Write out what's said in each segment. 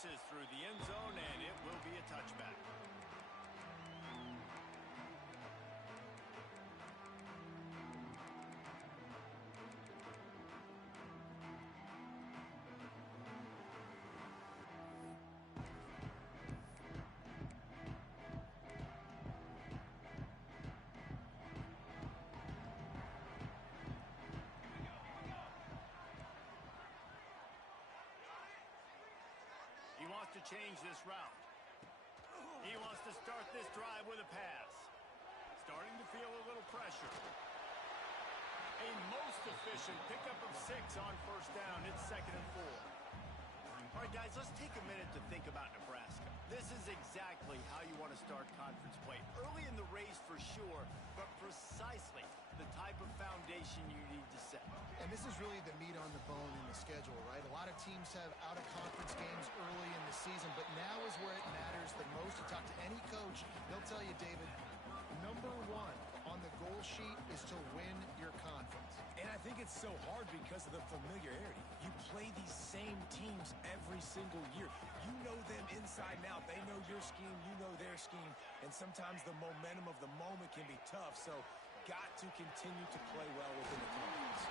bounces through the end zone, and it will be a touchback. He wants to change this route. He wants to start this drive with a pass. Starting to feel a little pressure. A most efficient pickup of 6 on first down. It's 2nd and 4. All right, guys, let's take a minute to think about Nebraska. This is exactly how you want to start conference play. Early in the race for sure, but precisely the type of foundation you need to set. And this is really the meat on the bone in the schedule, right? A lot of teams have out-of-conference games early in the season, but now is where it matters the most. You talk to any coach, they'll tell you, David, number 1 on the goal sheet is to win your conference. And I think it's so hard because of the familiarity. You play these same teams every single year. You know them inside and out. They know your scheme, you know their scheme, and sometimes the momentum of the moment can be tough, so got to continue to play well within the conference.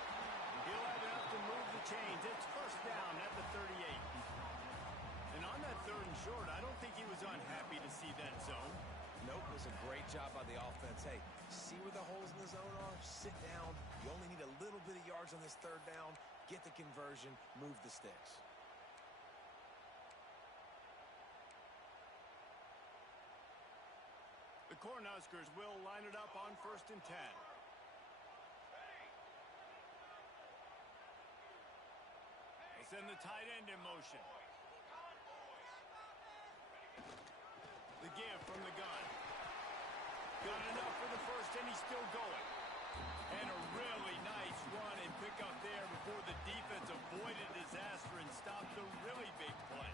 He'll have enough to move the chains. It's first down at the 38. And on that 3rd and short, I don't think he was unhappy to see that zone. Nope, it was a great job by the offense. Hey, see where the holes in the zone are? Sit down. You only need a little bit of yards on this 3rd down. Get the conversion. Move the sticks. The Cornhuskers will line it up on 1st and 10. They'll send the tight end in motion. The give from the gun. Got enough for the first, and he's still going. And a really nice run and pick up there before the defense avoided disaster and stopped the really big play.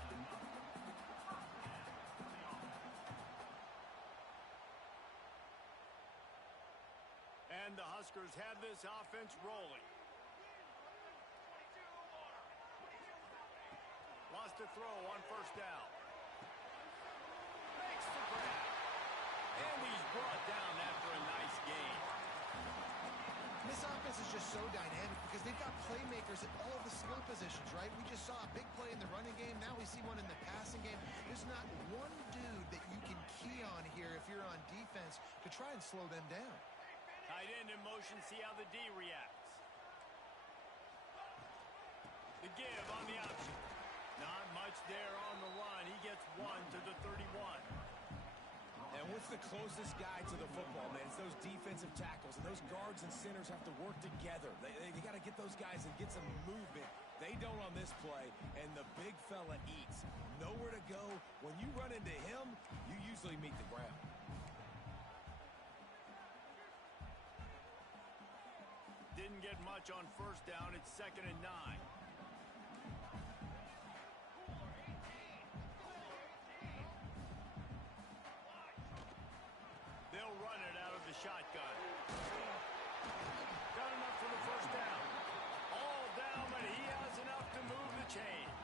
And the Huskers have this offense rolling. Wants to throw on first down. Makes the grab. And he's brought down after a nice gain. This offense is just so dynamic because they've got playmakers at all the skill positions, right? We just saw a big play in the running game. Now we see one in the passing game. There's not one dude that you can key on here if you're on defense to try and slow them down. Tight end in motion, see how the D reacts. The give on the option. Not much there on the run. He gets 1 to the 31. And what's the closest guy to the football, man? It's those defensive tackles, and those guards and centers have to work together. They got to get those guys and get some movement. They don't on this play, and the big fella eats. Nowhere to go. When you run into him, you usually meet the ground. Didn't get much on first down. It's 2nd and 9. They'll run it out of the shotgun. Got enough for the first down. All down, but he has enough to move the chains.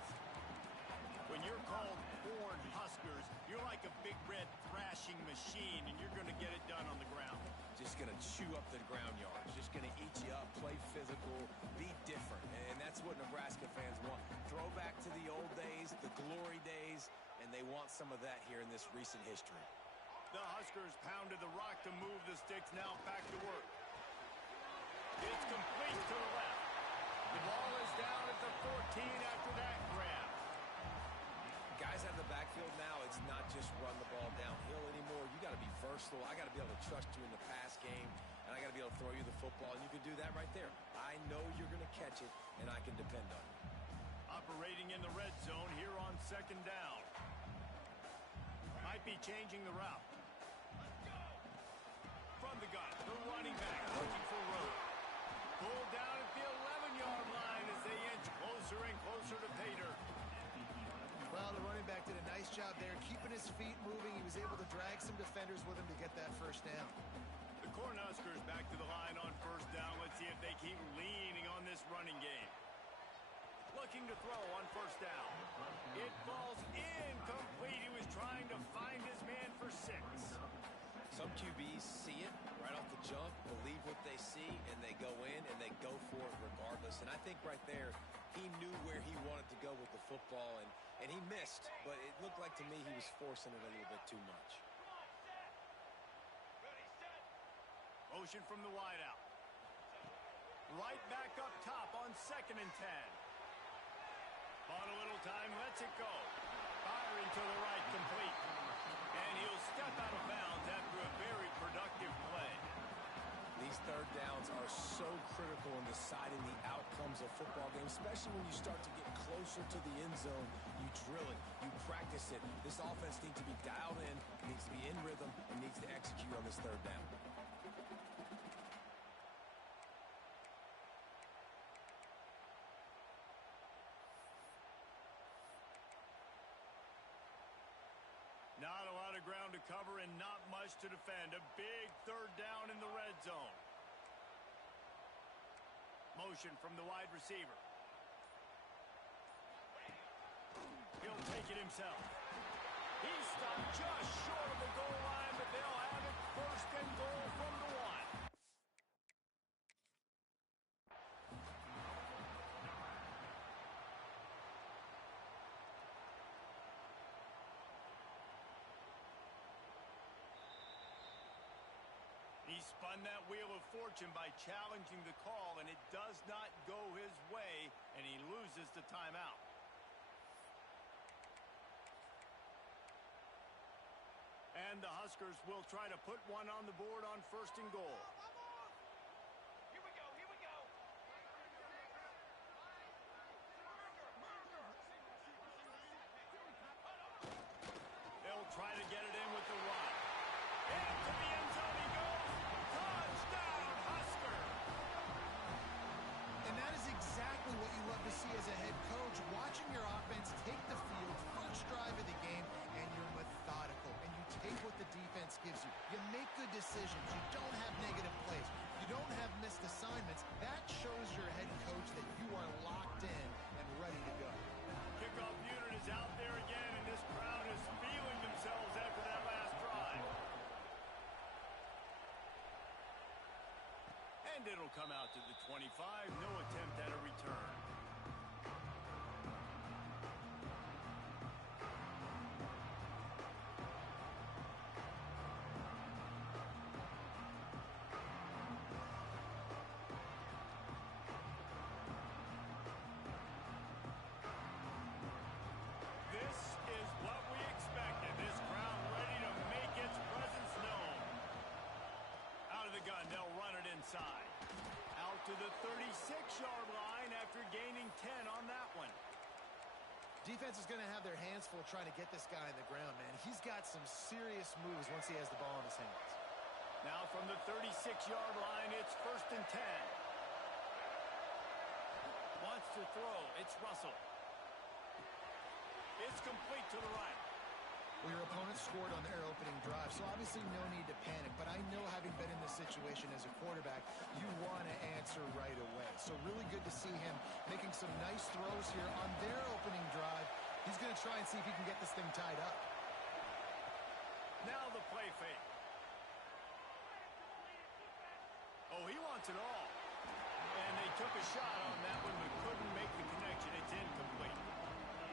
When you're called Corn Huskers, you're like a big red thrashing machine, and you're going to get it done on the ground. Just going to chew up the ground yards. Just going to eat you up, play physical, be different. And that's what Nebraska fans want. Throw back to the old days, the glory days, and they want some of that here in this recent history. The Huskers pounded the rock to move the sticks. Now back to work. It's complete to the left. The ball is down at the 14 after that grab. Guys out of the backfield now, it's not just run the ball downhill anymore. You got to be versatile. I got to be able to trust you in the pass game, and I got to be able to throw you the football, and you can do that right there. I know you're going to catch it, and I can depend on you. Operating in the red zone here on 2nd down. Might be changing the route. From the gun, the running back looking for room. Pulled down at the 11-yard line as they inch closer and closer to pay dirt. Well, the running back did a nice job there, keeping his feet moving. He was able to drag some defenders with him to get that first down. The Cornhuskers back to the line on first down. Let's see if they keep leaning on this running game. Looking to throw on first down. It falls incomplete. He was trying to find his man for 6. Some QBs see it right off the jump, believe what they see, and they go in and they go for it regardless. And I think right there, he knew where he wanted to go with the football, and he missed. But it looked like to me he was forcing it a little bit too much. Motion from the wideout. Right back up top on 2nd and 10. On a little time, lets it go. Firing to the right, complete. And he'll step out of bounds after a very productive play. These third downs are so critical in deciding the outcomes of football games, especially when you start to get closer to the end zone. You drill it, you practice it. This offense needs to be dialed in, needs to be in rhythm, and needs to execute on this third down. Not a lot of ground to cover and not much to defend. A big third down in the red zone. Motion from the wide receiver. He'll take it himself. He's stopped just short of the goal line, but they'll have it 1st and goal from the 1. He spun that wheel of fortune by challenging the call, and it does not go his way, and he loses the timeout. And the Huskers will try to put one on the board on 1st and goal. Here we go, here we go. They'll try to get it in with the run. Into the end zone he goes. Touchdown, Husker! And that is exactly what you love to see as a head coach. Watching your offense take the field, first drive of the game, and you're methodical. And you take what the defense gives you. You make good decisions. You don't have negative plays. You don't have missed assignments. That shows your head coach that you are locked in and ready to go. Kickoff unit is out there again, and this crowd is feeling themselves after that last drive. And it'll come out to the 25. No attempt at a return. This is what we expected. This crowd ready to make its presence known. Out of the gun, they'll run it inside. Out to the 36-yard line after gaining 10 on that one. Defense is going to have their hands full trying to get this guy on the ground, man. He's got some serious moves once he has the ball in his hands. Now from the 36-yard line, it's 1st and 10. Wants to throw. It's Russell. It's complete to the right. Well, your opponent scored on their opening drive, so obviously no need to panic. But I know, having been in this situation as a quarterback, you want to answer right away. So really good to see him making some nice throws here on their opening drive. He's going to try and see if he can get this thing tied up. Now the play fake. Oh, he wants it all. And they took a shot on that one, but couldn't make the connection. It's incomplete.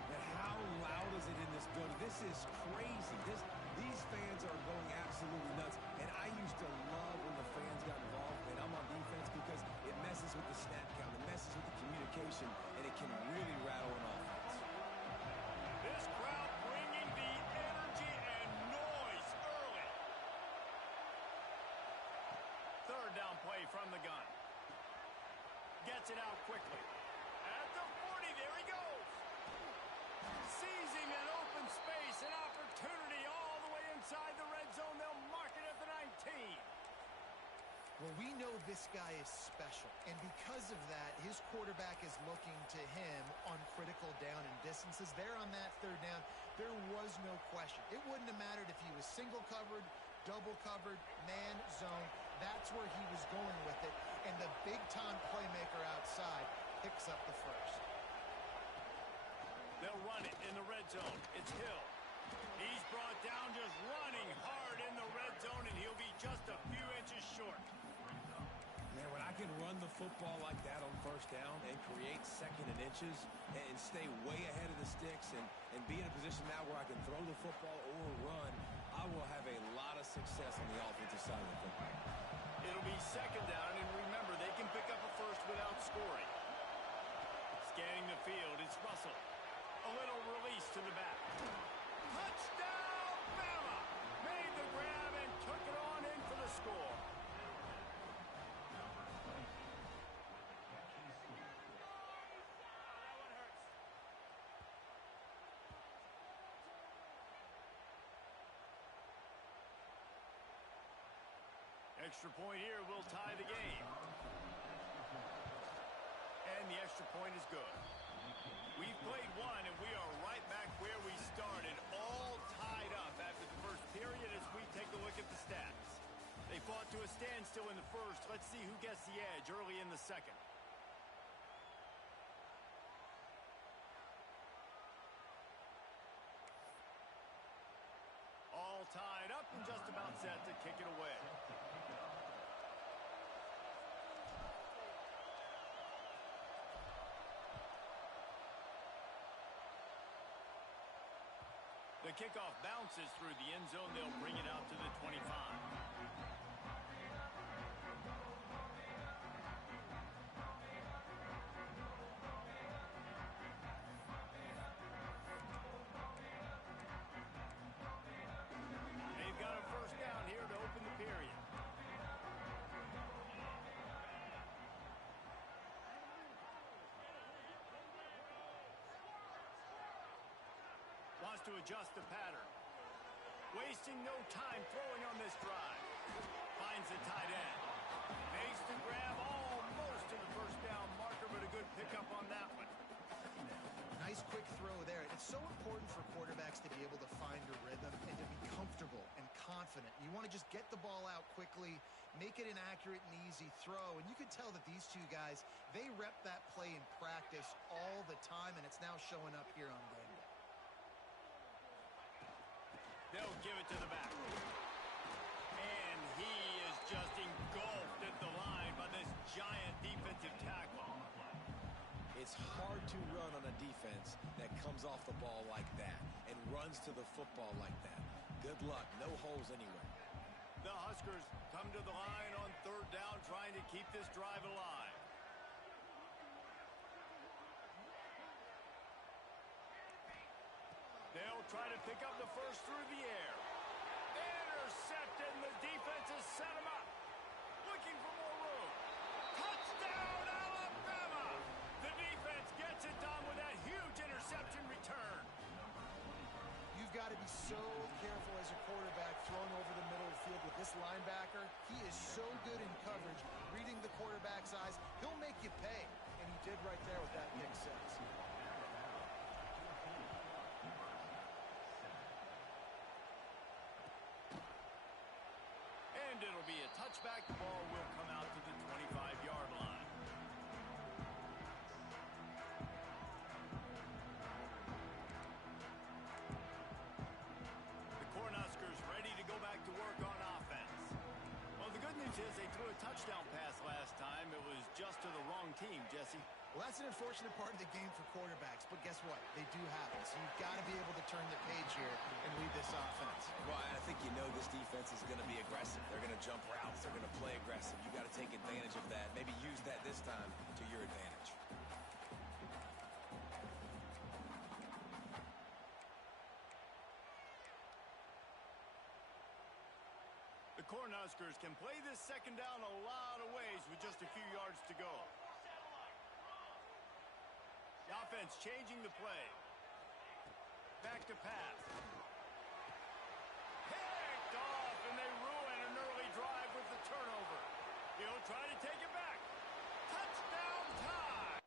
And how loud is it in this building? This is crazy. These fans are going absolutely nuts. And I used to love when the fans got involved, and I'm on defense, because it messes with the snap count, it messes with the communication, and it can really rattle an offense. This crowd bringing the energy and noise early. Third down play from the gun. Gets it out quickly. At the 40, there he goes. Seizing an open space, an opportunity all the way inside the red zone. They'll mark it at the 19. Well, we know this guy is special, and because of that, his quarterback is looking to him on critical down and distances. There on that third down, there was no question. It wouldn't have mattered if he was single covered, double covered, man, zone. That's where he was going with it, and the big-time playmaker outside picks up the first. They'll run it in the red zone. It's Hill. He's brought down just running hard in the red zone, and he'll be just a few inches short. Man, when I can run the football like that on first down and create second and inches and stay way ahead of the sticks and be in a position now where I can throw the football or run, I will have a lot of success on the offensive side of the football. It'll be second down, and remember, they can pick up a first without scoring. Scanning the field, it's Russell. A little release to the back. Touchdown, Bama! Made the grab and took it on in for the score. Extra point here will tie the game. And the extra point is good. We've played one, and we are right back where we started, all tied up after the first period as we take a look at the stats. They fought to a standstill in the first. Let's see who gets the edge early in the second. All tied up and just about set to kick it away. The kickoff bounces through the end zone. They'll bring it out to the 25. They've got a first down here to open the period. Wants to adjust the pattern. Wasting no time throwing on this drive. Finds the tight end. Makes the grab almost to the first down marker, but a good pickup on that one. Nice quick throw there. It's so important for quarterbacks to be able to find a rhythm and to be comfortable and confident. You want to just get the ball out quickly, make it an accurate and easy throw. And you can tell that these two guys, they rep that play in practice all the time, and it's now showing up here on game day. They'll give it to the back. And he is just engulfed at the line by this giant defensive tackle. It's hard to run on a defense that comes off the ball like that and runs to the football like that. Good luck. No holes anywhere. The Huskers come to the line on third down, trying to keep this drive alive. They'll try to pick up the first through the air. Intercepted, and the defense has set him up. Looking for more room. Touchdown, Alabama! The defense gets it done with that huge interception return. You've got to be so careful as a quarterback throwing over the middle of the field with this linebacker. He is so good in coverage, reading the quarterback's eyes. He'll make you pay, and he did right there with that pick six. And it'll be a touchback. The ball will come out to the 25-yard line. The Cornhuskers ready to go back to work on offense. Well, the good news is they threw a touchdown pass last time. It was just to the wrong team, Jesse. Well, that's an unfortunate part of the game for quarterbacks, but guess what? They do happen. So you've got to be able to turn the page here and lead this offense. Well, I think you know this defense is going to be aggressive. They're going to jump routes. They're going to play aggressive. You got to take advantage of that. Maybe use that this time to your advantage. The Cornhuskers can play this second down a lot of ways with just a few yards to go. The offense changing the play. Back to pass. Picked off, and they ruin an early drive with the turnover. He'll try to take it back. Touchdown tie.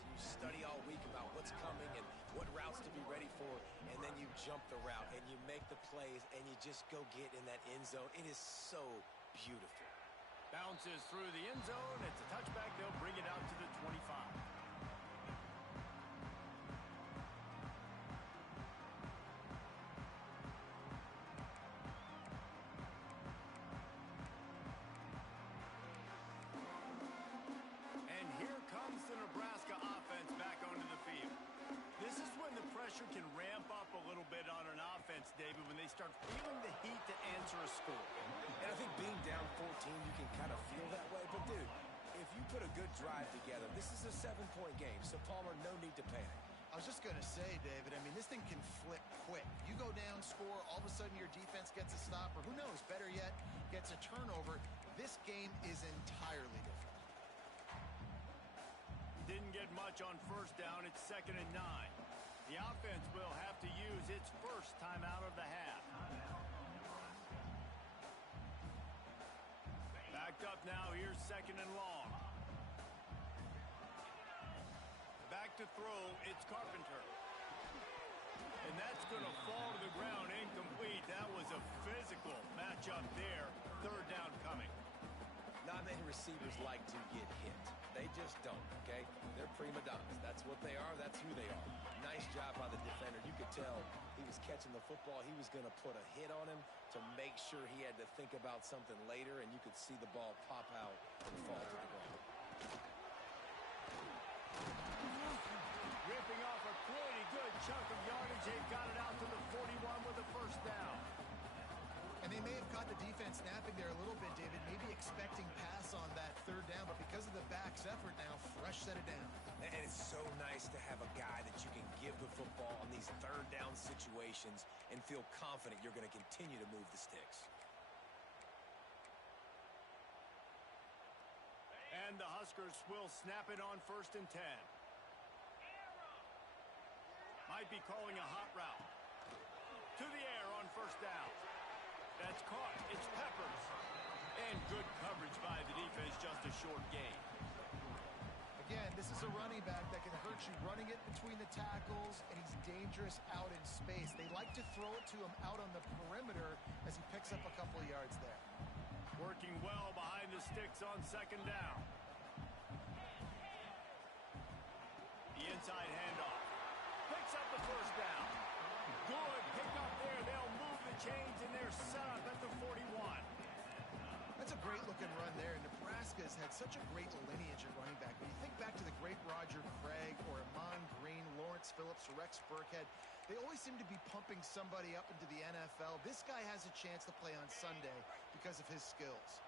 and you study all week about what's coming and what routes to be ready for, and then you jump the route and you make the plays and you just go get in that end zone. It is so beautiful. Bounces through the end zone. It's a touchback. They'll bring it out to the 25. And here comes the Nebraska offense back onto the field. This is when the pressure can ramp up a little bit on an offense, David, when they start feeling the heat to answer a score. And I think being down 14, you can kind of feel that way. But, dude, if you put a good drive together, this is a 7-point game. So, Palmer, no need to panic. I was just going to say, David, I mean, this thing can flip quick. You go down, score, all of a sudden your defense gets a stop, or who knows, better yet, gets a turnover. This game is entirely different. Didn't get much on first down. It's 2nd and 9. The offense will have to use its first time out of the half. Backed up now. Here's 2nd and long. Back to throw. It's Carpenter. And that's going to fall to the ground incomplete. That was a physical matchup there. 3rd down coming. Not many receivers like to get hit. They just don't, okay? They're prima donnas. That's what they are. That's who they are. Nice job by the defender. You could tell he was catching the football. He was going to put a hit on him to make sure he had to think about something later, and you could see the ball pop out and fall to the ground. Ripping off a pretty good chunk of yardage. They've got it out to the 41 with a first down. And they may have caught the defense napping there a little bit, David, maybe expecting pass on that 3rd down, but because of the back's effort now, fresh set it down. And it's so nice to have a guy that you can give the football on these 3rd down situations and feel confident you're going to continue to move the sticks. And the Huskers will snap it on 1st and 10. Might be calling a hot route. To the air on 1st down. That's caught. It's Peppers. And good coverage by the defense, just a short gain. Again, this is a running back that can hurt you running it between the tackles, and he's dangerous out in space. They like to throw it to him out on the perimeter as he picks up a couple of yards there. Working well behind the sticks on 2nd down. The inside handoff. Picks up the 1st down. Good pick up there. They'll move the chains, and they're set up at the 41. That's a great-looking run there. Nebraska has had such a great lineage at running back. When you think back to the great Roger Craig or Amon Green, Lawrence Phillips, or Rex Burkhead, they always seem to be pumping somebody up into the NFL. This guy has a chance to play on Sunday because of his skills.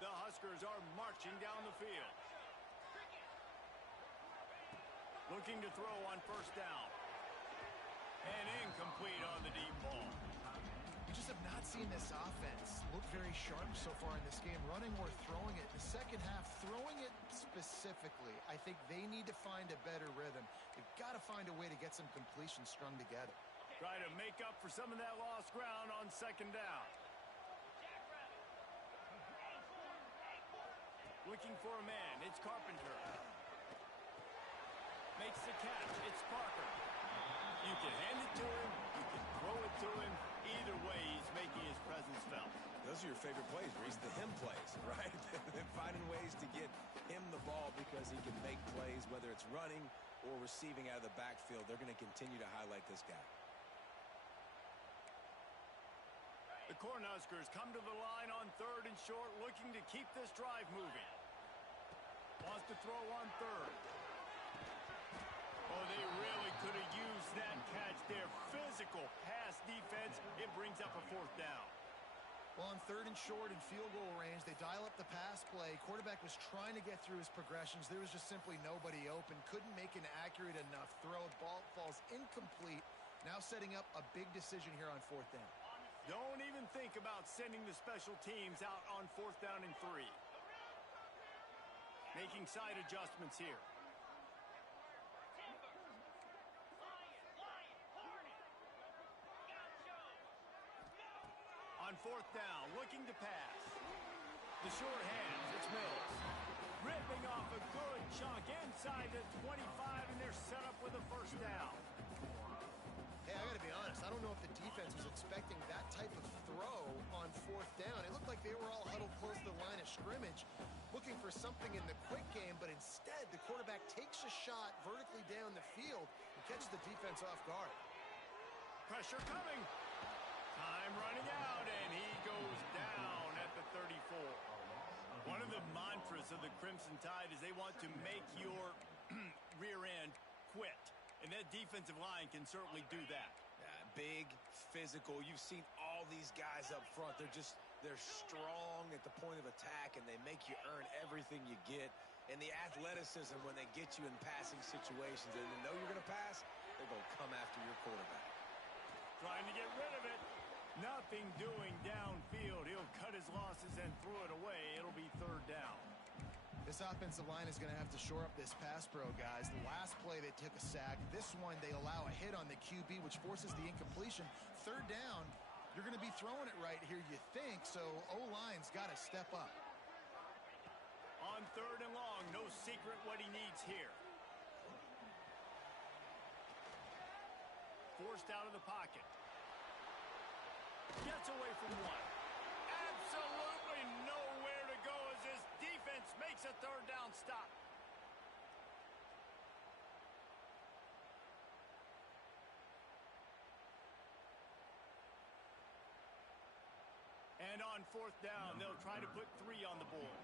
The Huskers are marching down the field. Looking to throw on 1st down. And incomplete on the deep ball. We just have not seen this offense look very sharp so far in this game, running or throwing it. The second half, throwing it specifically, I think they need to find a better rhythm. They've got to find a way to get some completions strung together. Try to make up for some of that lost ground on 2nd down. Looking for a man. It's Carpenter. Makes the catch. It's Parker. You can hand it to him. You can throw it to him. Either way, he's making his presence felt. Those are your favorite plays, Reese, the him plays, right? They're finding ways to get him the ball because he can make plays, whether it's running or receiving out of the backfield. They're going to continue to highlight this guy. The Cornhuskers come to the line on 3rd and short, looking to keep this drive moving. Wants to throw on 3rd. Oh, they really could have used that catch there. Physical pass defense. It brings up a 4th down. Well, on 3rd and short and field goal range, they dial up the pass play. Quarterback was trying to get through his progressions. There was just simply nobody open. Couldn't make an accurate enough throw. Ball falls incomplete. Now setting up a big decision here on 4th down. Don't even think about sending the special teams out on 4th down and 3. Making side adjustments here. On 4th down, looking to pass. The short hands, it's Mills. Ripping off a good chunk inside the 25 with a first down. Hey, I got to be honest. I don't know if the defense was expecting that type of throw on fourth down. It looked like they were all huddled close to the line of scrimmage, looking for something in the quick game, but instead the quarterback takes a shot vertically down the field and catches the defense off guard. Pressure coming. Time running out, and he goes down at the 34. One of the mantras of the Crimson Tide is they want to make your rear end quit. And that defensive line can certainly do that. Big, physical. You've seen all these guys up front. They're strong at the point of attack, and they make you earn everything you get. And the athleticism when they get you in passing situations and they know you're going to pass, they're going to come after your quarterback. Trying to get rid of it. Nothing doing downfield. He'll cut his losses and throw it away. It'll be third down. This offensive line is going to have to shore up this pass pro, guys. The last play they took a sack. This one they allow a hit on the QB, which forces the incompletion. Third down, you're going to be throwing it right here, you think, so O-line's got to step up. On third and long, no secret what he needs here. Forced out of the pocket. Gets away from one. Absolutely nowhere to go as this defense makes a third down stop. And on fourth down, they'll try to put 3 on the board.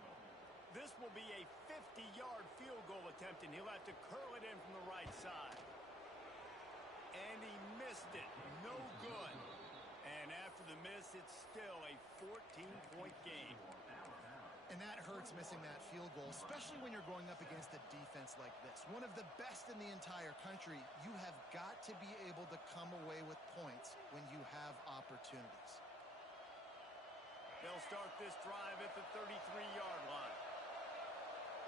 This will be a 50-yard field goal attempt, and he'll have to curl it in from the right side. And he missed it. No good. And after the miss, it's still a 14-point game. And that hurts, missing that field goal, especially when you're going up against a defense like this. One of the best in the entire country. You have got to be able to come away with points when you have opportunities. They'll start this drive at the 33-yard line.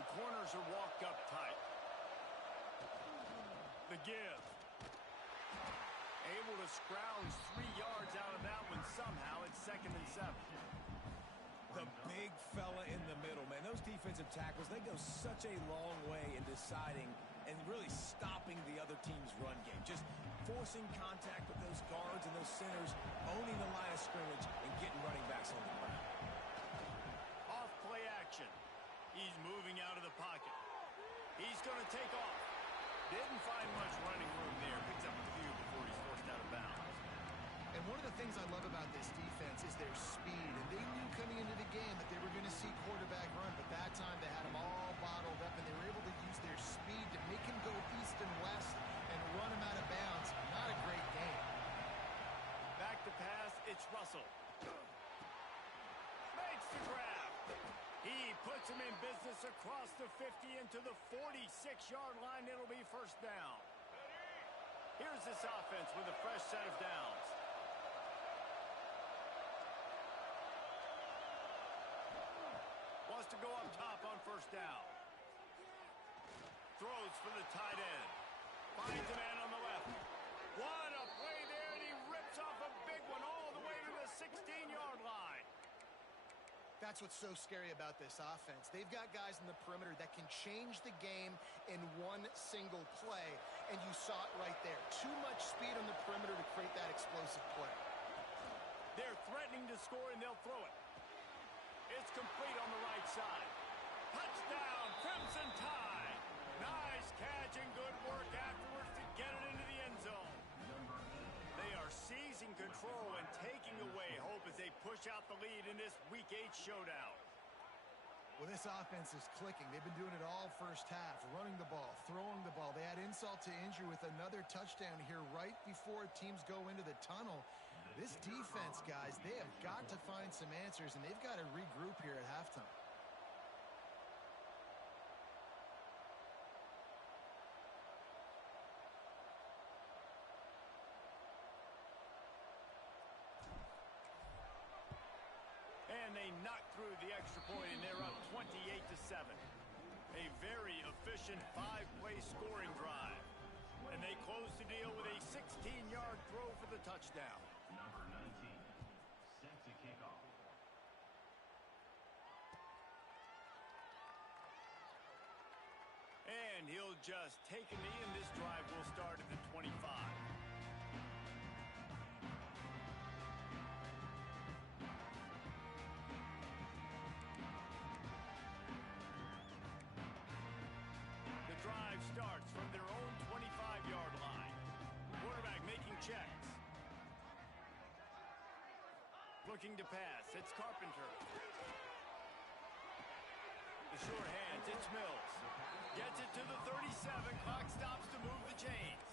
The corners are walked up tight. The give. Able to scrounge 3 yards out of that one somehow. It's 2nd and 7. The big fella in the middle, man. Those defensive tackles, they go such a long way in deciding and really stopping the other team's run game. Just forcing contact with those guards and those centers, owning the line of scrimmage, and getting running backs on the ground. Off play action. He's moving out of the pocket. He's going to take off. Didn't find much running room there. Picks up a few before he's forced out of bounds. And one of the things I love about this defense is their speed. And they knew coming into the game that they were going to see quarterback run, but that time they had them all bottled up, and they were able to use their speed to make him go east and west and run him out of bounds. Not a great game. Back to pass, it's Russell. Makes the grab. He puts him in business across the 50 into the 46-yard line. It'll be first down. Here's this offense with a fresh set of downs. Wants to go up top on first down. Throws for the tight end. Finds a man on the left. What a play there, and he rips off a big one all the way to the 16-yard line. That's what's so scary about this offense. They've got guys in the perimeter that can change the game in one single play, and you saw it right there. Too much speed on the perimeter to create that explosive play. They're threatening to score, and they'll throw it. It's complete on the right side. Touchdown, Crimson Tide. Nice catch and good work afterwards to get it into the end zone. They are seizing control and taking away hope as they push out the lead in this Week 8 showdown. Well, this offense is clicking. They've been doing it all first half, running the ball, throwing the ball. They had insult to injury with another touchdown here right before teams go into the tunnel. This defense, guys, they have got to find some answers, and they've got to regroup here at halftime. And they knock through the extra point, and they're up 28-7. A very efficient 5-play scoring drive. And they close the deal with a 16-yard throw for the touchdown. Number 19, set to kick off. And And he'll just take a knee, and this drive will start at the 25. The drive starts from their own 25-yard line. Quarterback making checks. Looking to pass. It's Carpenter. The short hands. It's Mills. Gets it to the 37. Clock stops to move the chains.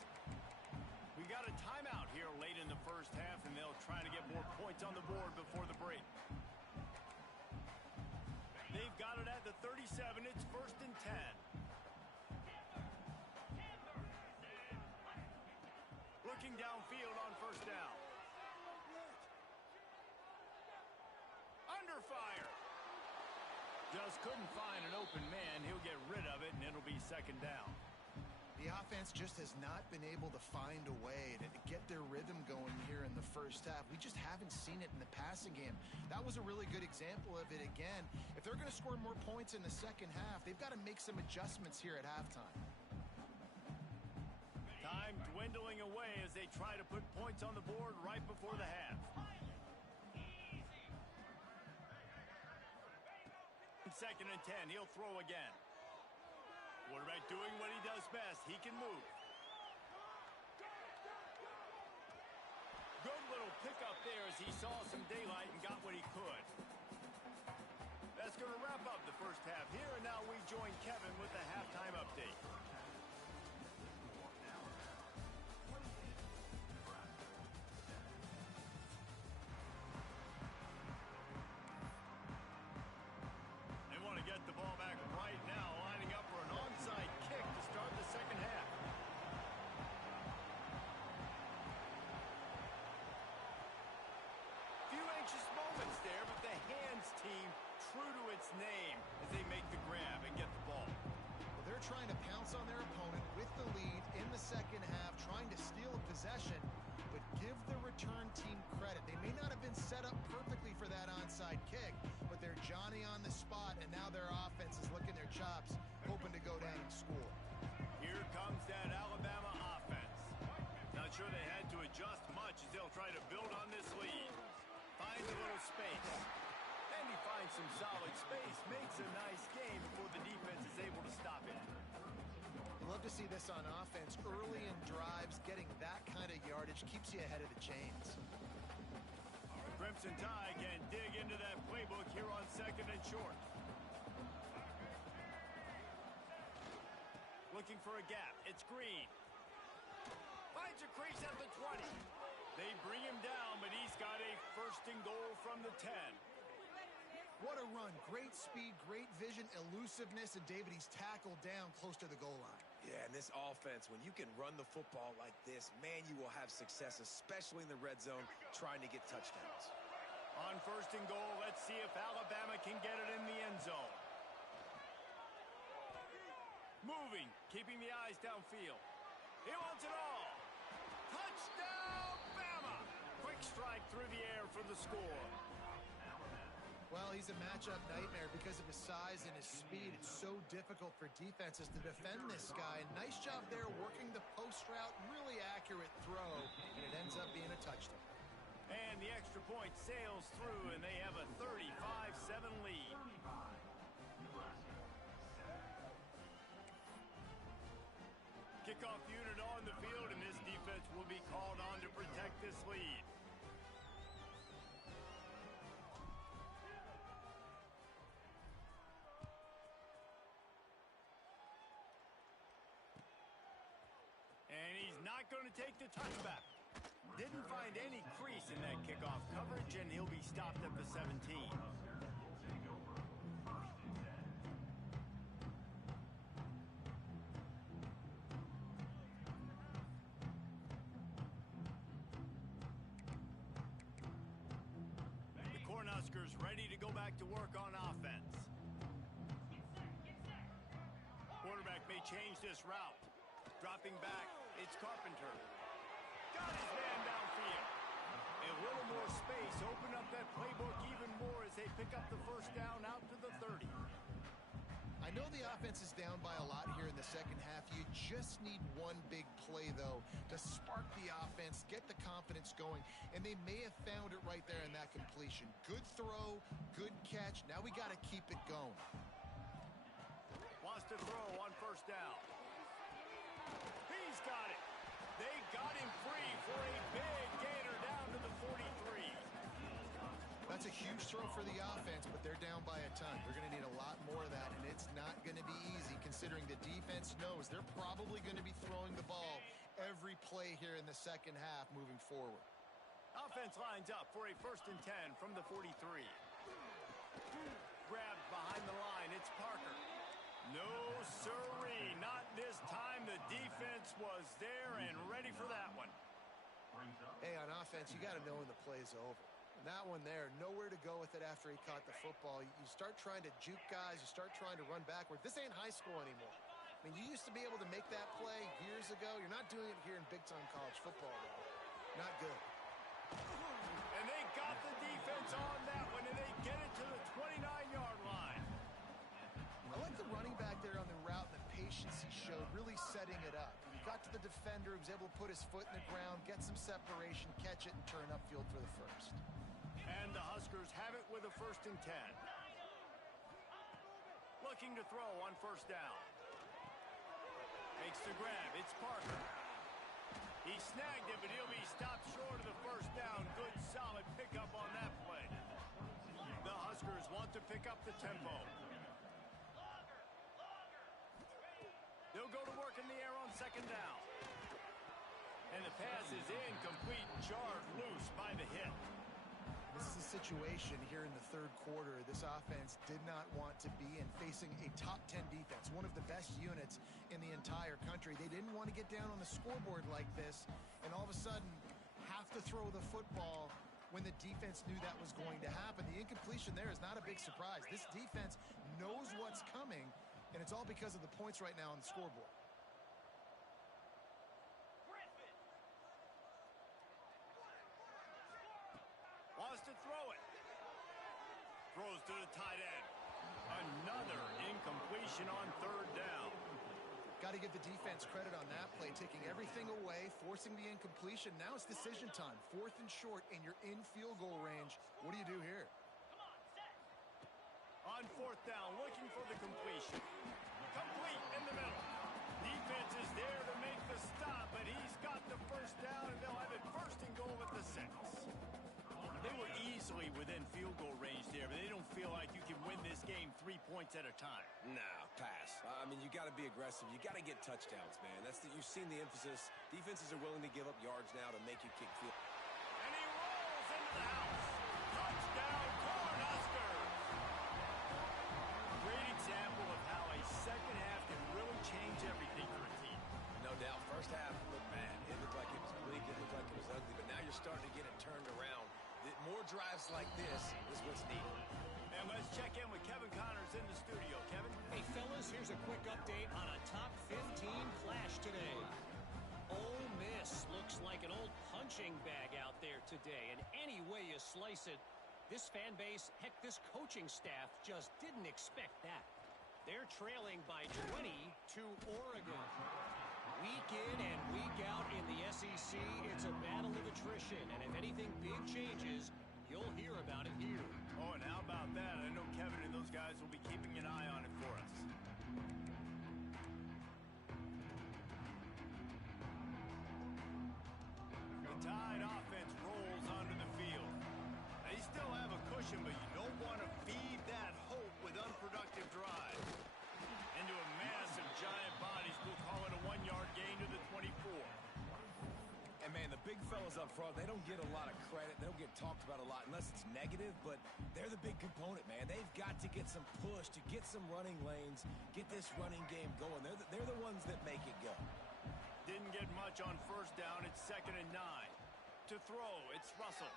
We got a timeout here late in the first half, and they'll try to get more points on the board before the break. They've got it at the 37. It's 1st and 10. Looking downfield on 1st down. Under fire. Just couldn't find an open man. He'll get rid of it, and it'll be 2nd down. The offense just has not been able to find a way to get their rhythm going here in the first half. We just haven't seen it in the passing game. That was a really good example of it again. If they're going to score more points in the second half, they've got to make some adjustments here at halftime. Time dwindling away as they try to put points on the board right before the half. 2nd and 10. He'll throw again. Quarterback doing what he does best. He can move. Good little pickup there as he saw some daylight and got what he could. That's going to wrap up the first half here, and now we join Kevin with the halftime update. Get the ball back right now, lining up for an onside kick to start the second half. Few anxious moments there, but the hands team true to its name as they make the grab and get the ball. Well, they're trying to pounce on their opponent with the lead in the second half, trying to steal a possession, but give the return team credit. They may not have been set up perfectly for that onside kick, but they're Johnny on the spot, and now their offense is licking their chops, hoping to go down and score. Here comes that Alabama offense. Not sure they had to adjust much as they'll try to build on this lead. Finds a little space. And he finds some solid space, makes a nice game before the defense is able to stop it. Love to see this on offense. Early in drives, getting that kind of yardage keeps you ahead of the chains. Crimson Tide can dig into that playbook here on 2nd and short. Looking for a gap. It's Green. Finds a crease at the 20. They bring him down, but he's got a 1st and goal from the 10. What a run. Great speed, great vision, elusiveness, and David, he's tackled down close to the goal line. Yeah, and this offense, when you can run the football like this, man, you will have success, especially in the red zone, trying to get touchdowns. On 1st and goal, let's see if Alabama can get it in the end zone. Moving, keeping the eyes downfield. He wants it all. Touchdown, Bama! Quick strike through the air for the score. Well, he's a matchup nightmare because of his size and his speed. It's so difficult for defenses to defend this guy. Nice job there working the post route. Really accurate throw, and it ends up being a touchdown. And the extra point sails through, and they have a 35-7 lead. Kickoff unit on the field, and this defense will be called on to protect this lead. And he's not going to take the touchback. Didn't find any crease in that kickoff coverage, and he'll be stopped at the 17. The Cornhuskers ready to go back to work on offense. Quarterback may change this route. Dropping back, it's Carpenter. Got his man downfield. A little more space, open up that playbook even more as they pick up the 1st down out to the 30. I I know the offense is down by a lot here in the second half. You just need one big play, though, to spark the offense, get the confidence going, and they may have found it right there in that completion. Good throw, good catch. Now we got to keep it going. Wants to throw on first down. He's got it. They got him free for a big gainer down to the 43. That's a huge throw for the offense, but they're down by a ton. They're going to need a lot more of that, and it's not going to be easy considering the defense knows they're probably going to be throwing the ball every play here in the second half moving forward. Offense lines up for a 1st and 10 from the 43. Grabbed behind the line. It's Parker. No, sirree. Not this time. The defense was there and ready for that one. Hey, on offense, you got to know when the play's over. And that one there, nowhere to go with it after he caught the football. You start trying to juke guys. You start trying to run backward. This ain't high school anymore. I mean, you used to be able to make that play years ago. You're not doing it here in big-time college football, though. Not good. And they got the defense on that one, and they get it to the 29-yard line. I like the running back there on the route and the patience he showed, really setting it up. He got to the defender, he was able to put his foot in the ground, get some separation, catch it, and turn upfield for the first. And the Huskers have it with a 1st and 10. Looking to throw on first down. Makes the grab. It's Parker. He snagged it, but he'll be stopped short of the first down. Good, solid pickup on that play. The Huskers want to pick up the tempo. They'll go to work in the air on 2nd down. And the pass is incomplete, jarred loose by the hit. This is a situation here in the 3rd quarter this offense did not want to be in, facing a top 10 defense, one of the best units in the entire country. They didn't want to get down on the scoreboard like this and all of a sudden have to throw the football when the defense knew that was going to happen. The incompletion there is not a big surprise. This defense knows what's coming, and it's all because of the points right now on the scoreboard. Wants to throw it. Throws to the tight end. Another incompletion on 3rd down. Got to give the defense credit on that play, taking everything away, forcing the incompletion. Now it's decision time. 4th and short, and you're in field goal range. What do you do here? On 4th down, looking for the completion. Complete in the middle. Defense is there to make the stop, but he's got the first down, and they'll have it 1st and goal at the 6. They were easily within field goal range there, but they don't feel like you can win this game 3 points at a time. Nah, pass. I mean, you got to be aggressive. You got to get touchdowns, man. You've seen the emphasis. Defenses are willing to give up yards now to make you kick field. And he rolls into the house. Touchdown, Cornhuskers. Great example of how a second half can really change everything for a team. No doubt. First half looked bad. It looked like it was bleak. It looked like it was ugly. But now you're starting to get it turned around. More drives like this is what's needed. And let's check in with Kevin Connors in the studio. Kevin? Hey, fellas, here's a quick update on a top 15 clash today. Ole Miss looks like an old punching bag out there today. And any way you slice it, this fan base, heck, this coaching staff just didn't expect that. They're trailing by 20 to Oregon. Week in and week out in the SEC, it's a battle of attrition. And if anything big changes, you'll hear about it here. Oh, and how about that? I know Kevin and those guys will be keeping an eye on it for us. The Tide offense rolls onto the field. They still have a cushion, but you don't want to feed that hope with unproductive drives. Into a mass of giant bodies, we'll call it a 1-yard gain to the 24. And, man, the big fellas up front, they don't get a lot of credit. They don't get talked about a lot unless it's negative, but they're the big component, man. They've got to get some push to get some running lanes, get this running game going. They're the ones that make it go. Didn't get much on first down. It's 2nd and 9. To throw, it's Russell.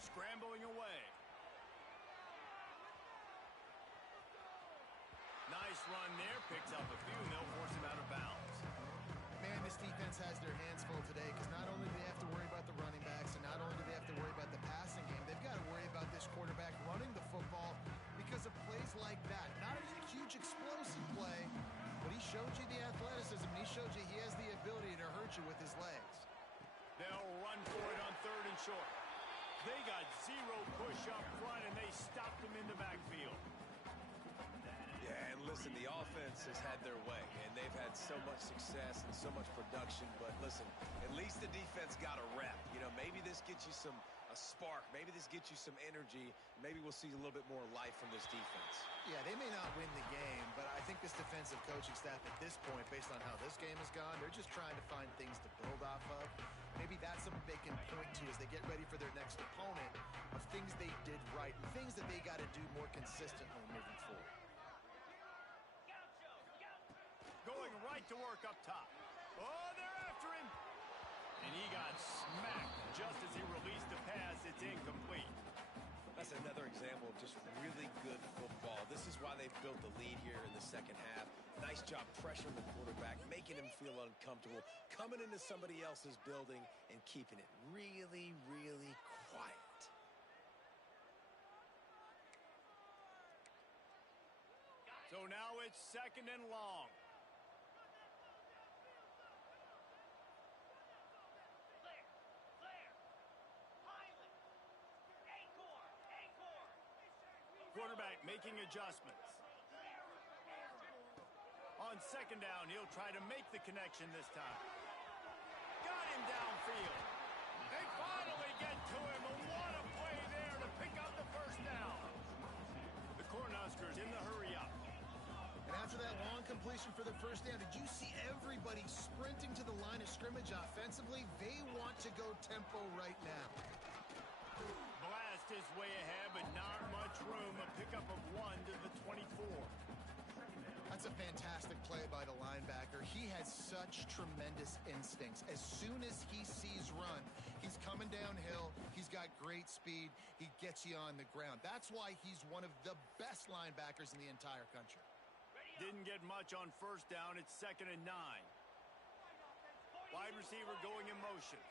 Scrambling away. Nice run there. Picks up a few, and they'll force him out of bounds. Man, this defense has their hands full today because not only do they have to worry about the running backs and not only do they have to worry about the passing game, they've got to worry about this quarterback running the football because of plays like that. Not a huge explosive run for it on 3rd and short. They got zero push up front, and they stopped him in the backfield. Yeah, and listen, the offense has had their way, and they've had so much success and so much production. But listen, at least the defense got a rep. You know, maybe this gets you a spark. Maybe this gets you some energy. Maybe we'll see a little bit more life from this defense. Yeah, they may not win the game, but I think this defensive coaching staff at this point, based on how this game has gone, they're just trying to find things to build off of. Maybe that's something they can point to as they get ready for their next opponent of things they did right and things that they got to do more consistently moving forward. Going right to work up top. Oh, they're after him. And he got smacked just as he released the pass. It's incomplete. That's another example of just really good football. This is why they've built the lead here in the second half. Nice job pressuring the quarterback, making him feel uncomfortable, coming into somebody else's building and keeping it really, really quiet. So now it's 2nd and long. Quarterback making adjustments. On 2nd down, he'll try to make the connection this time. Got him downfield. They finally get to him, and what a play there to pick up the 1st down. The Cornhuskers in the hurry up. And after that long completion for the 1st down, did you see everybody sprinting to the line of scrimmage offensively? They want to go tempo right now. Blast his way ahead, but not much room. A pickup of 1 to the 24. That's a fantastic play by the linebacker. He has such tremendous instincts. As soon as he sees run, he's coming downhill. He's got great speed. He gets you on the ground. That's why he's one of the best linebackers in the entire country. Didn't get much on 1st down. It's 2nd and 9. Wide receiver going in motion.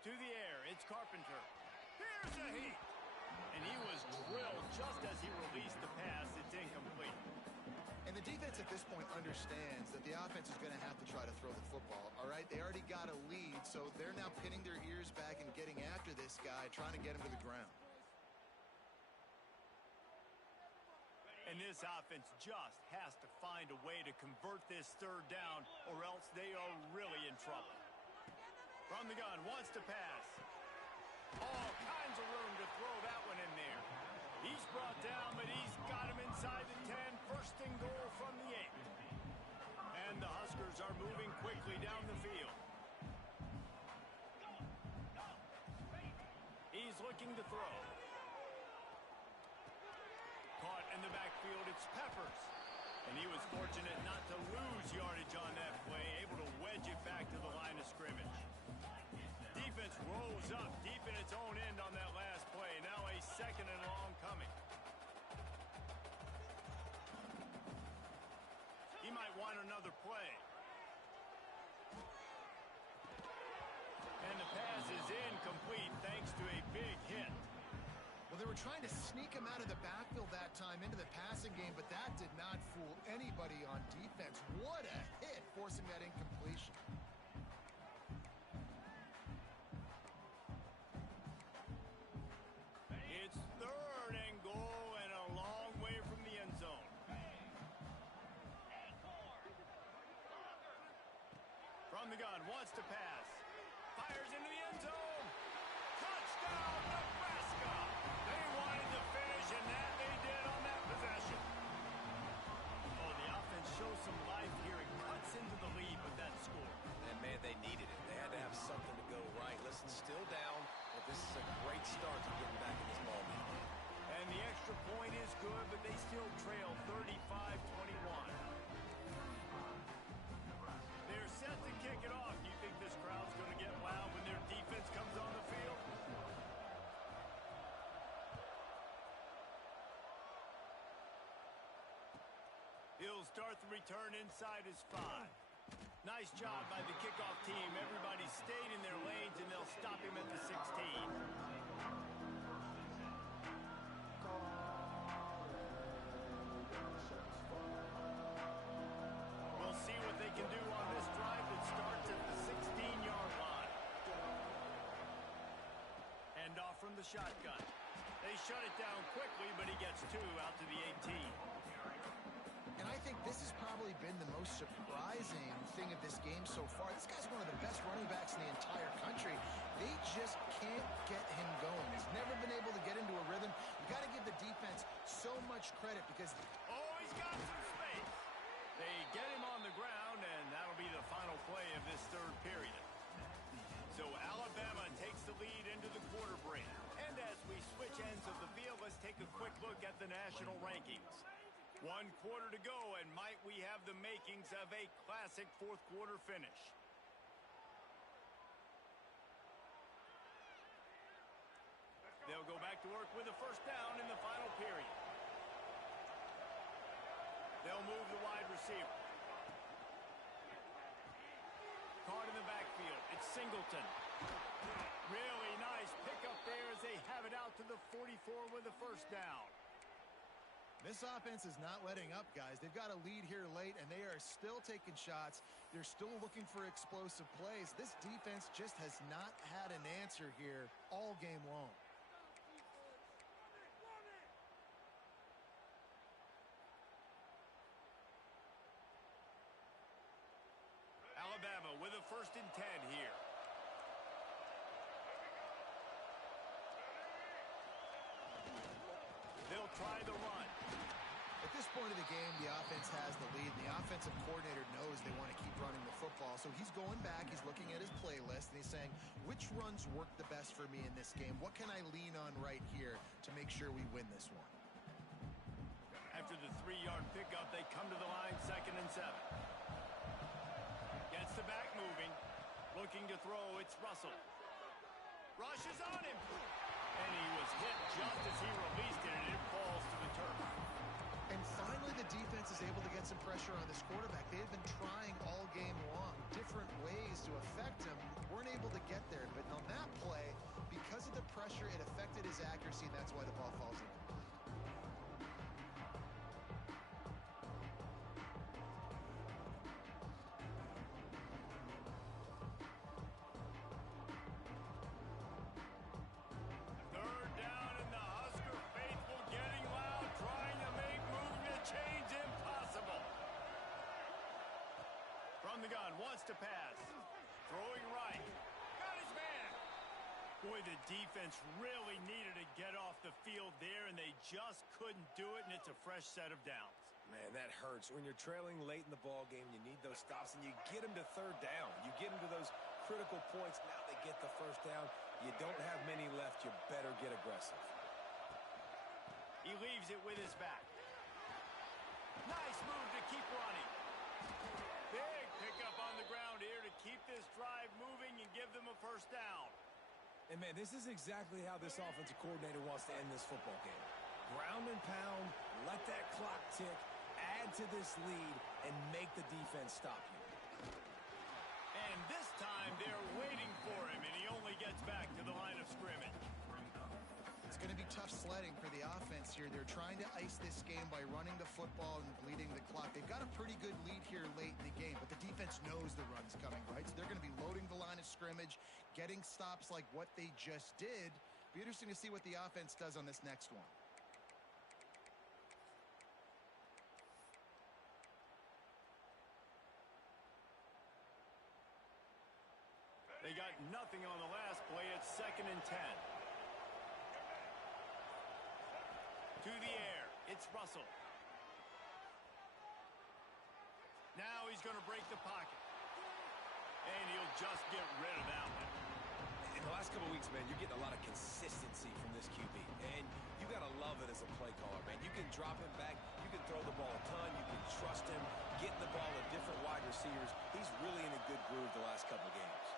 To the air, it's Carpenter. Here's a heat. And he was drilled just as he released the pass. It's incomplete. And the defense at this point understands that the offense is going to have to try to throw the football, all right? They already got a lead, so they're now pinning their ears back and getting after this guy, trying to get him to the ground. And this offense just has to find a way to convert this 3rd down, or else they are really in trouble. From the gun, wants to pass. All kinds of room to throw that one in there. He's brought down, but he's got him inside the 10. 1st and goal from the 8. And the Huskers are moving quickly down the field. He's looking to throw. Caught in the backfield, it's Peppers. And he was fortunate not to lose yardage on that play, able to wedge it back to the line of scrimmage. Defense rolls up deep in its own end on that last play. Now a 2nd and long coming. He might want another play. And the pass is incomplete thanks to a big hit. Well, they were trying to sneak him out of the backfield that time into the passing game, but that did not fool anybody on defense. What a hit, forcing that incompletion. It's 3rd and goal and a long way from the end zone. From the gun, wants to pass. Fires into the end zone. Touchdown, Nebraska! They wanted to finish, and that they did on that possession. Oh, the offense shows some life here. It cuts into the lead with that score. And, man, they needed it. They had to have something to go right. Listen, still down, but this is a great start to getting back in this ballgame. And the extra point is good, but they still trail 35-21. They're set to kick it off. Do you think this crowd's going to get loud when their defense comes on the field? He'll start the return inside his 5. Nice job by the kickoff team. Everybody stayed in their lanes, and they'll stop him at the 16. the shotgun. They shut it down quickly, but he gets 2 out to the 18. And I think this has probably been the most surprising thing of this game so far. This guy's one of the best running backs in the entire country. They just can't get him going. He's never been able to get into a rhythm. You got to give the defense so much credit because... Oh, he's got some space. They get him on the ground, and that'll be the final play of this third period. So Alabama takes the lead into the quarter break. And as we switch ends of the field, let's take a quick look at the national rankings. 1 quarter to go, and might we have the makings of a classic fourth quarter finish. They'll go back to work with a first down in the final period. They'll move the wide receiver. Caught in the backfield. It's Singleton. Really nice pickup there as they have it out to the 44 with a first down. This offense is not letting up, guys. They've got a lead here late, and they are still taking shots. They're still looking for explosive plays. This defense just has not had an answer here all game long. Alabama with a 1st and 10 here. They'll try the run. At this point of the game, the offense has the lead. The offensive coordinator knows they want to keep running the football. So he's going back, he's looking at his playlist, and he's saying, which runs work the best for me in this game? What can I lean on right here to make sure we win this one? After the 3-yard pickup, they come to the line, 2nd and 7. Gets the back moving. Looking to throw, it's Russell. Rushes on him. And he was hit just as he released it, and it falls to the turf. And finally, the defense is able to get some pressure on this quarterback. They had been trying all game long, different ways to affect him. Weren't able to get there. But on that play, because of the pressure, it affected his accuracy, and that's why the ball falls in. From the gun, wants to pass. Throwing right. Got his man. Boy, the defense really needed to get off the field there, and they just couldn't do it, and it's a fresh set of downs. Man, that hurts. When you're trailing late in the ball game, you need those stops, and you get them to 3rd down. You get them to those critical points. Now they get the first down. You don't have many left. You better get aggressive. He leaves it with his back. Nice move to keep running. Big pickup on the ground here to keep this drive moving and give them a first down. And, man, this is exactly how this offensive coordinator wants to end this football game. Ground and pound, let that clock tick, add to this lead, and make the defense stop you. And this time they're waiting for him, and he only gets back to the line of scrimmage. It's going to be tough sledding for the offense here. They're trying to ice this game by running the football and bleeding the clock. They've got a pretty good lead here late in the game, but the defense knows the run's coming, right? So they're going to be loading the line of scrimmage, getting stops like what they just did. Be interesting to see what the offense does on this next one. They got nothing on the last play. It's 2nd and 10. To the air, it's Russell. Now he's going to break the pocket. And he'll just get rid of that one. In the last couple weeks, man, you're getting a lot of consistency from this QB. And you got to love it as a play caller, man. You can drop him back. You can throw the ball a ton. You can trust him. Getting the ball to different wide receivers. He's really in a good groove the last couple games.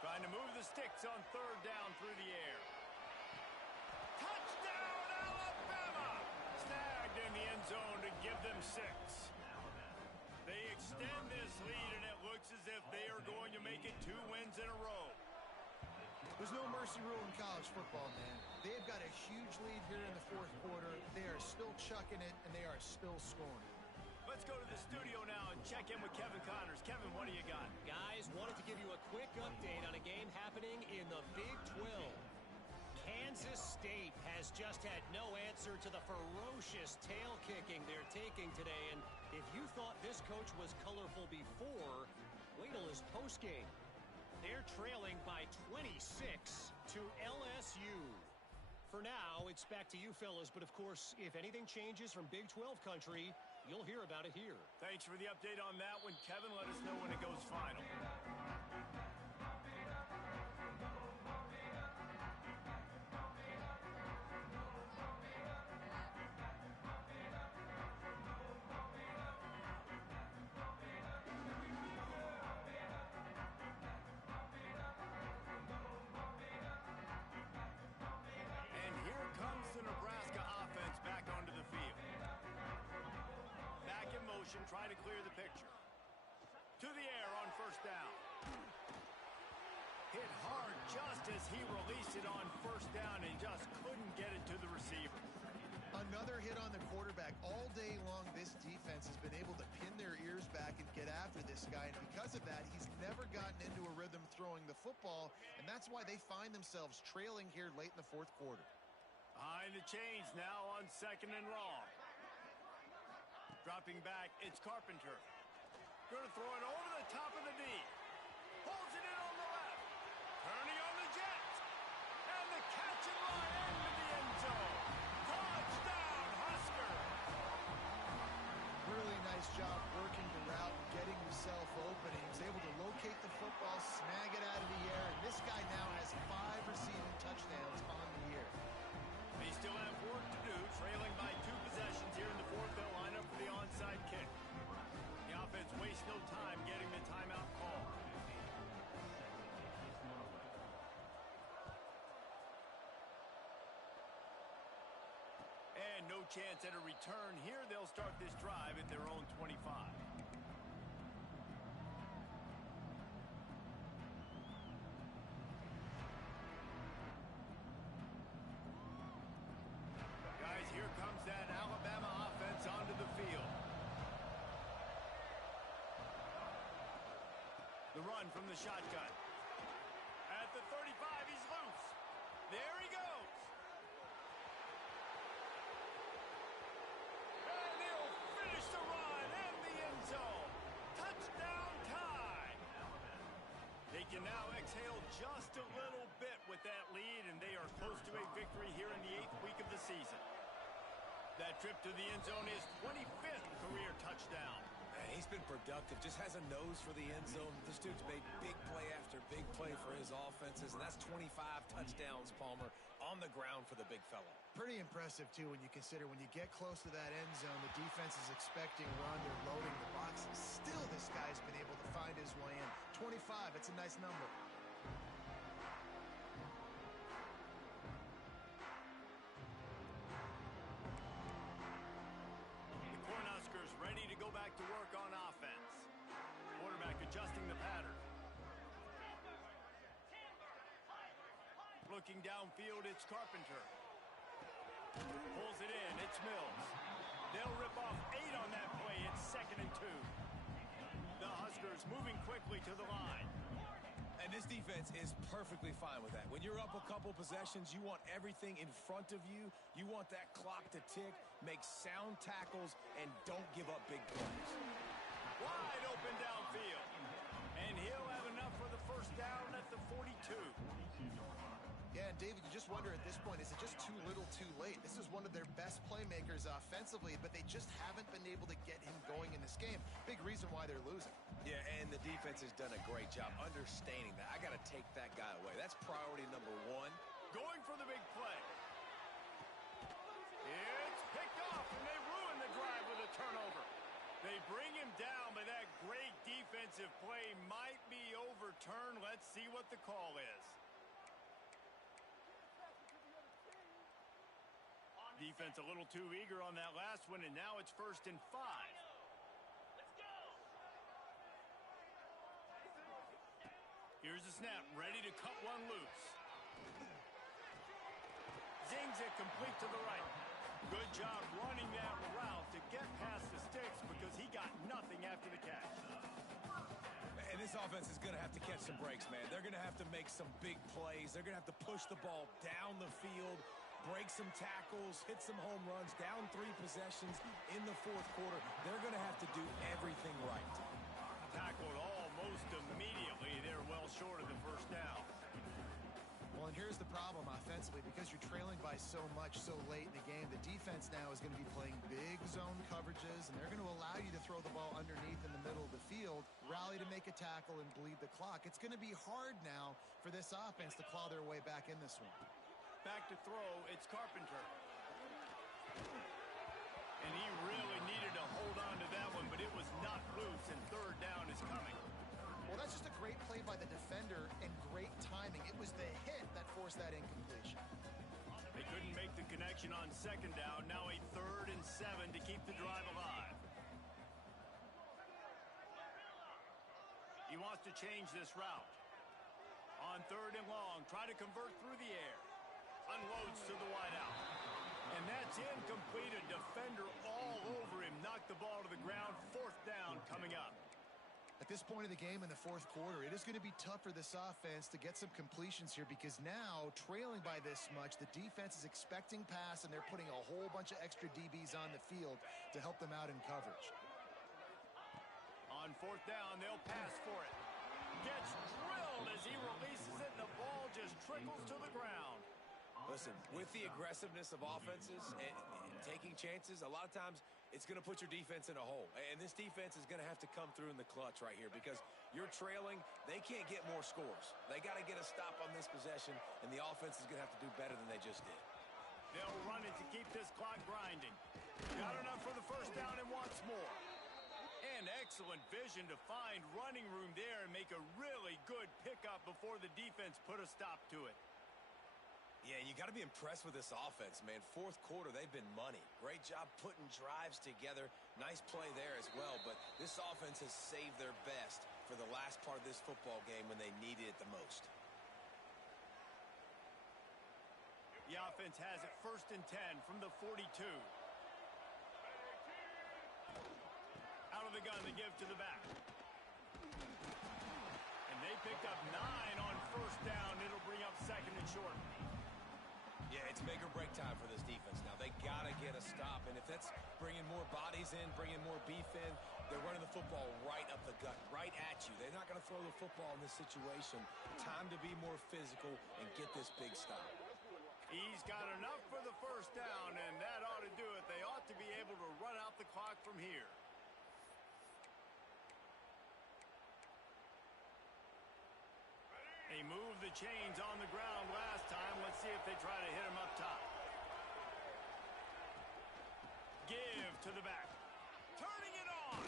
Trying to move the sticks on 3rd down through the air. Touchdown, Alabama! Snagged in the end zone to give them 6. They extend this lead, and it looks as if they are going to make it 2 wins in a row. There's no mercy rule in college football, man. They've got a huge lead here in the 4th quarter. They are still chucking it, and they are still scoring. Let's go to the studio now and check in with Kevin Connors. Kevin, what do you got? Guys, wanted to give you a quick update on a game happening in the Big 12. Kansas State has just had no answer to the ferocious tail kicking they're taking today. And if you thought this coach was colorful before, wait till his postgame. They're trailing by 26 to LSU. For now, it's back to you fellas, but of course, if anything changes from Big 12 country, you'll hear about it here. Thanks for the update on that one, Kevin. Let us know when it goes final. And here comes the Nebraska offense back onto the field. Back in motion, trying to clear the picture. To the air on first down. Hit hard just as he released it on first down and just couldn't get it to the receiver. Another hit on the quarterback. All day long, this defense has been able to pin their ears back and get after this guy. And because of that, he's never gotten into a rhythm throwing the football. And that's why they find themselves trailing here late in the fourth quarter. Behind the chains now on second and long. Dropping back, it's Carpenter. Going to throw it over the top of the knee. Pulls it in on the left. Turning on the jet. And the catch and run into the end zone. Touchdown, Husker! Really nice job working the route and getting himself open. He was able to locate the football, snag it out of the air, and this guy now has 5 receiving touchdowns on the year. They still have work to do, trailing by 2 possessions here in the fourth. They'll line up for the onside kick. The offense wastes no time getting the timeout call. And no chance at a return here. They'll start this drive at their own 25. Guys, here comes that Alabama offense onto the field. The run from the shotgun. At the 35, he's loose. There he goes. And he'll finish the run in the end zone. Touchdown time. They can now exhale just a little bit with that lead, and they are close to a victory here in the 8th week of the season. That trip to the end zone is 25th career touchdown. Man, he's been productive, just has a nose for the end zone. This dude's made big play after big play for his offenses, and that's 25 touchdowns, Palmer, on the ground for the big fella. Pretty impressive, too, when you consider when you get close to that end zone, the defense is expecting a run, they're loading the boxes. Still, this guy's been able to find his way in. 25, it's a nice number. The Cornhuskers ready to go back to work on offense. Quarterback adjusting the pattern. Looking downfield, it's Carpenter. Pulls it in, it's Mills. They'll rip off 8 on that play. It's 2nd and 2. The Huskers moving quickly to the line. And this defense is perfectly fine with that. When you're up a couple possessions, you want everything in front of you. You want that clock to tick, make sound tackles, and don't give up big plays. Wide open downfield. And he'll have enough for the first down at the 42. Yeah, and David, you just wonder at this point, is it just too little too late? This is one of their best playmakers offensively, but they just haven't been able to get him going in this game. Big reason why they're losing. Yeah, and the defense has done a great job understanding that. I got to take that guy away. That's priority number 1. Going for the big play. It's picked off, and they ruin the drive with a turnover. They bring him down, but that great defensive play might be overturned. Let's see what the call is. Defense a little too eager on that last one, and now it's 1st and 5. Here's the snap, ready to cut one loose. Zings it complete to the right. Good job running that route to get past the sticks because he this offense is going to have to catch some breaks, man. They're going to have to make some big plays. They're going to have to push the ball down the field, break some tackles, hit some home runs, down 3 possessions in the fourth quarter. They're going to have to do everything right. Tackled almost immediately. They're well short of the first down. Well, and here's the problem offensively. Because you're trailing by so much so late in the game, the defense now is going to be playing big zone coverages, and they're going to allow you to throw the ball underneath in the middle of the field, rally to make a tackle, and bleed the clock. It's going to be hard now for this offense to claw their way back in this one. Back to throw, it's Carpenter. And he really needed to hold on to that one, but it was knocked loose, and third down is coming. Well, that's just a great play by the defender and great timing. It was the hit that forced that incompletion. They couldn't make the connection on second down. Now a 3rd and 7 to keep the drive alive. He wants to change this route. On 3rd and long, try to convert through the air. Unloads to the wideout. And that's incomplete. A defender all over him. Knocked the ball to the ground. 4th down coming up. At this point of the game in the fourth quarter, it is going to be tough for this offense to get some completions here because now, trailing by this much, the defense is expecting pass, and they're putting a whole bunch of extra DBs on the field to help them out in coverage. On 4th down, they'll pass for it. Gets drilled as he releases it, and the ball just trickles to the ground. Listen, with the aggressiveness of offenses and taking chances, a lot of times it's going to put your defense in a hole. And this defense is going to have to come through in the clutch right here because you're trailing. They can't get more scores. They got to get a stop on this possession, and the offense is going to have to do better than they just did. They'll run it to keep this clock grinding. Got enough for the first down and wants more. And excellent vision to find running room there and make a really good pickup before the defense put a stop to it. Yeah, you got to be impressed with this offense, man. Fourth quarter, they've been money. Great job putting drives together. Nice play there as well, but this offense has saved their best for the last part of this football game when they needed it the most. The offense has it 1st and 10 from the 42. Out of the gun, they give to the back. And they picked up 9 on 1st down. It'll bring up 2nd and short. Yeah, it's make or break time for this defense now. They got to get a stop, and if that's bringing more bodies in, bringing more beef in, they're running the football right up the gut, right at you. They're not going to throw the football in this situation. Time to be more physical and get this big stop. He's got enough for the first down, and that ought to do it. They ought to be able to run out the clock from here. They moved the chains on the ground last time. Let's see if they try to hit him up top. Give to the back. Turning it on.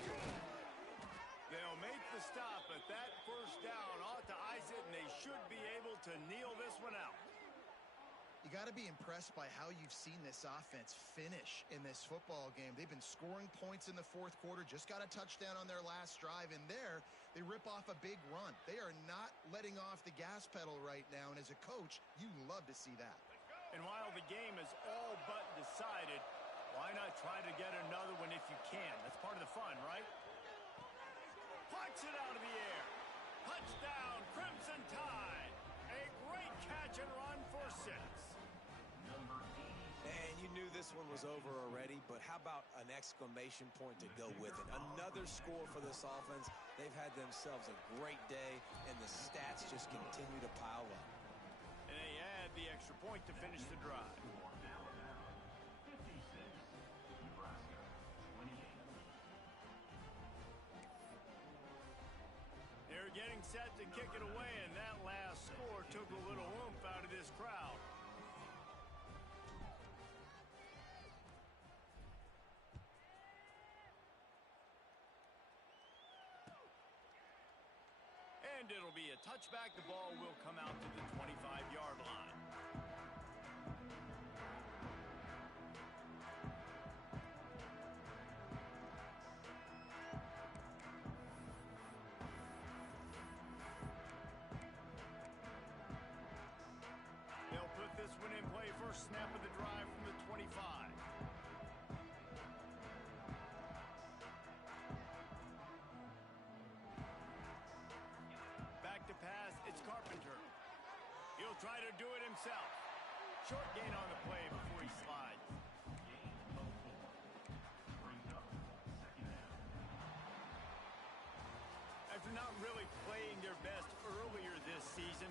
They'll make the stop, but that first down ought to ice it, and they should be able to kneel this one out. You got to be impressed by how you've seen this offense finish in this football game. They've been scoring points in the fourth quarter, just got a touchdown on their last drive, and there they rip off a big run. They are not letting off the gas pedal right now, and as a coach, you love to see that. And while the game is all but decided, why not try to get another one if you can? That's part of the fun, right? Pucks it out of the air. Touchdown, Crimson Tide. A great catch and run for 6. And you knew this one was over already, but how about an exclamation point to go with it? Another score for this offense. They've had themselves a great day, and the stats just continue to pile up. And they add the extra point to finish the drive. 56, Nebraska, 28. They're getting set to kick it away, and that last score took a little oomph out of this crowd. And it'll be a touchback. The ball will come out to the 25-yard line. They'll put this one in play. First snap of the drive from the 25. try to do it himself. Short gain on the play before he slides. Gain of 4. Brings up second down. After not really playing their best earlier this season,